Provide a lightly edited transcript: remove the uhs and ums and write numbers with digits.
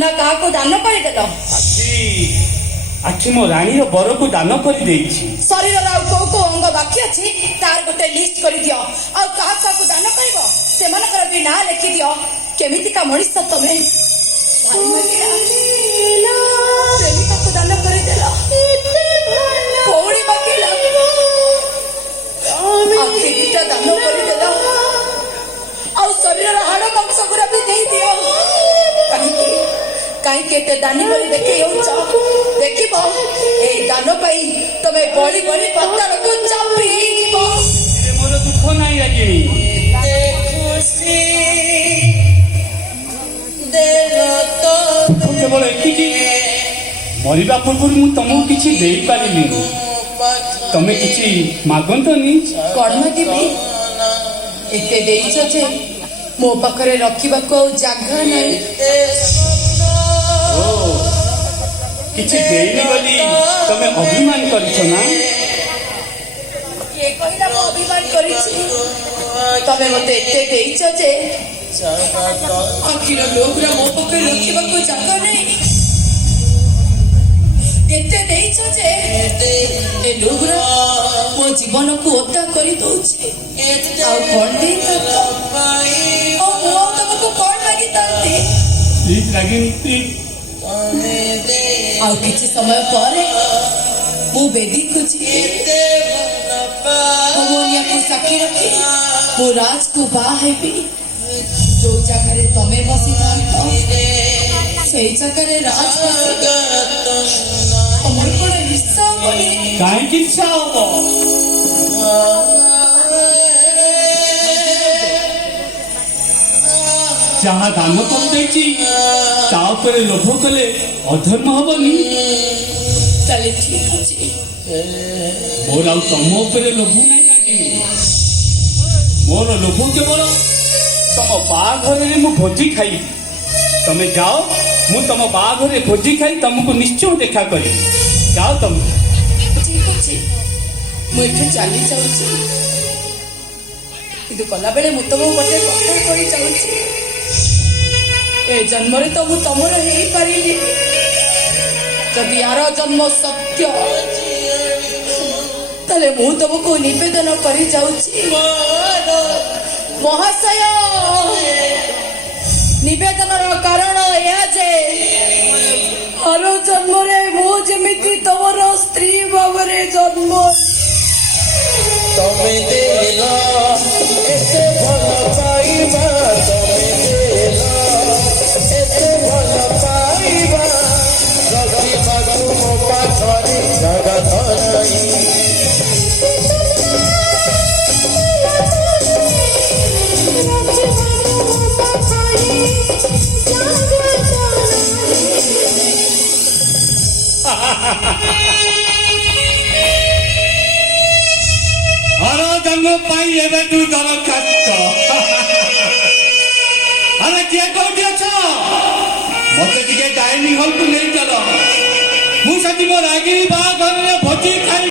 ନା କାହାକୁ ଦାନ କରିଦେଲ? ଆଖି ମୋ ରାଣୀର ବରକୁ ଦାନ କରିଦେଇଛି। ଶରୀରର ଆଉ କୋଉ କୋଉ ଅଙ୍ଗ ବାକି ଅଛି ତାର ଗୋଟେ ଲିଷ୍ଟ କରିଦିଅ। ଆଉ କାହା କାହାକୁ ଦାନ କରିବ ସେମାନଙ୍କର ବି ନାଁ ଲେଖିଦିଅ। କେମିତିକା ମଣିଷ ତମେ? ଭାଇ ମାଗିଲା ପ୍ରେମିକାକୁ ଦାନ କରିଦେଲ, ଭଉଣୀ ମାଗିଲା ଆଖି ଦିଟା ଦାନ କରିଦେଲ, ଆଉ ଶରୀରର ହାଡ଼ ମାଂସ ଗୁରା ବି ଦେଇଦିଅ। କାହିଁକି କାହିଁକି ଏତେ ଦାନି କରି ଦେଖେଇ ହେଉଛ? ଦେଖିବ ଏଇ ଦାନ ପାଇଁ ତମେ ବଳି ବଳି ପାତାଳକୁ ଚାପି ହେଇଯିବ। ମୋର ଦୁଃଖ ନାହିଁ ରାଗିଣୀ। କେବଳ ଏତିକି, ମରିବା ପୂର୍ବରୁ ମୁଁ ତମକୁ କିଛି ଦେଇପାରିଲିନି, ତମେ କିଛି ମାଗନ୍ତନି। କଣ ମାଗିବି? ଏତେ ଦେଇଛ ଯେ ମୋ ପାଖରେ ରଖିବାକୁ ଆଉ ଜାଗା ନାହିଁ। କିଛି ଦେଇନି ବୋଲି ତମେ ଅଭିମାନ କରିଛ ନା? କିଏ କହିଲା ମୁଁ ଅଭିମାନ କରିଛି? ତମେ ମତେ ଏତେ ଦେଇଛ ଯେ ଆଖିର ଲୋଭରା ମୋ ପାଖରେ ରଖିବାକୁ ଜାଗା ନାହିଁ। ଏତେ ଦେଇଛ ଯେ ଏ ଲୋଭରା ମୋ ଜୀବନକୁ ଓଦା କରି ଦଉଛି। ଆଉ କଣ ଦେଇଥାନ୍ତ? ଆଉ ମୁଁ ଆଉ ତମକୁ କଣ ମାଗିଥାନ୍ତି? Please Ragini, please. ଆଉ କିଛି ସମୟ ପରେ ମୁଁ ବେଦୀକୁ ଯିବି। ଅମୋନିଆକୁ ସାକ୍ଷୀ ରଖି ମୁଁ ରାଜକୁ ବାହା ହେବି। ଯୋଉ ଜାଗାରେ ତମେ ବସିଥାନ୍ତ ସେଇ ଜାଗାରେ ରାଜ ବସିବ। ତମର କଣ ହିର୍ଷା ହବନି? କାହିଁକି ଇଚ୍ଛା ହବ? ଯାହା ଦାନ କରିଦେଇଛି ତା ଉପରେ ଲୋଭ କଲେ ଅଧର୍ମ ହବନି? ତାହେଲେ ଠିକ ଅଛି। ମୋର ଆଉ ତମ ଉପରେ ଲୋଭ ନାହିଁ ରାଗିଣୀ। ମୋର ଲୋଭ କେବଳ ତମ ବାହାଘରରେ ମୁଁ ଭୋଜି ଖାଇବି। ତମେ ଯାଅ, ମୁଁ ତମ ବାହାଘରରେ ଭୋଜି ଖାଇ ତମକୁ ନିଶ୍ଚୟ ଦେଖା କରିବି। ଯାଅ ତମେ। ଠିକ ଅଛି, ମୁଁ ଏଠୁ ଚାଲି ଯାଉଛି, କିନ୍ତୁ ଗଲାବେଳେ ମୁଁ ତମକୁ ଗୋଟେ କଥା କହି ଯାଉଛି। ଏ ଜନ୍ମରେ ତ ମୁଁ ତମର ହେଇପାରିଲି। ଯଦି ଆର ଜନ୍ମ ସତ୍ୟ ତାହେଲେ ମୁଁ ତମକୁ ନିବେଦନ କରି ଯାଉଛି ମହାଶୟ। ନିବେଦନର କାରଣ ଏହା ଯେ ଆର ଜନ୍ମରେ ମୁଁ ଯେମିତି ତମର ସ୍ତ୍ରୀ ଭାବରେ ଜନ୍ମ ତମେ ଦେଲ ଏତେ ଭଲ ପାଇବା, ତମେ ଦେଲ ଏତେ ଭଲ ପାଇବା, ରଖିବାକୁ ମୋ ପାଖରେ ଜାଗା ନାହିଁ। ଆର ଜନ୍ମ ପାଇଁ ଏବେଠୁ ଦରଖାସ୍ତ। ଆରେ କିଏ କୋଉଠି ଅଛ? ମତେ ଟିକେ ଡାଇନିଂ ହଲକୁ ନେଇ ଚାଲ। ମୁଁ ସେଠି ମୋ ରାଗିଣୀ ବାହାଘରରେ ଭୋଜି ଖାଇ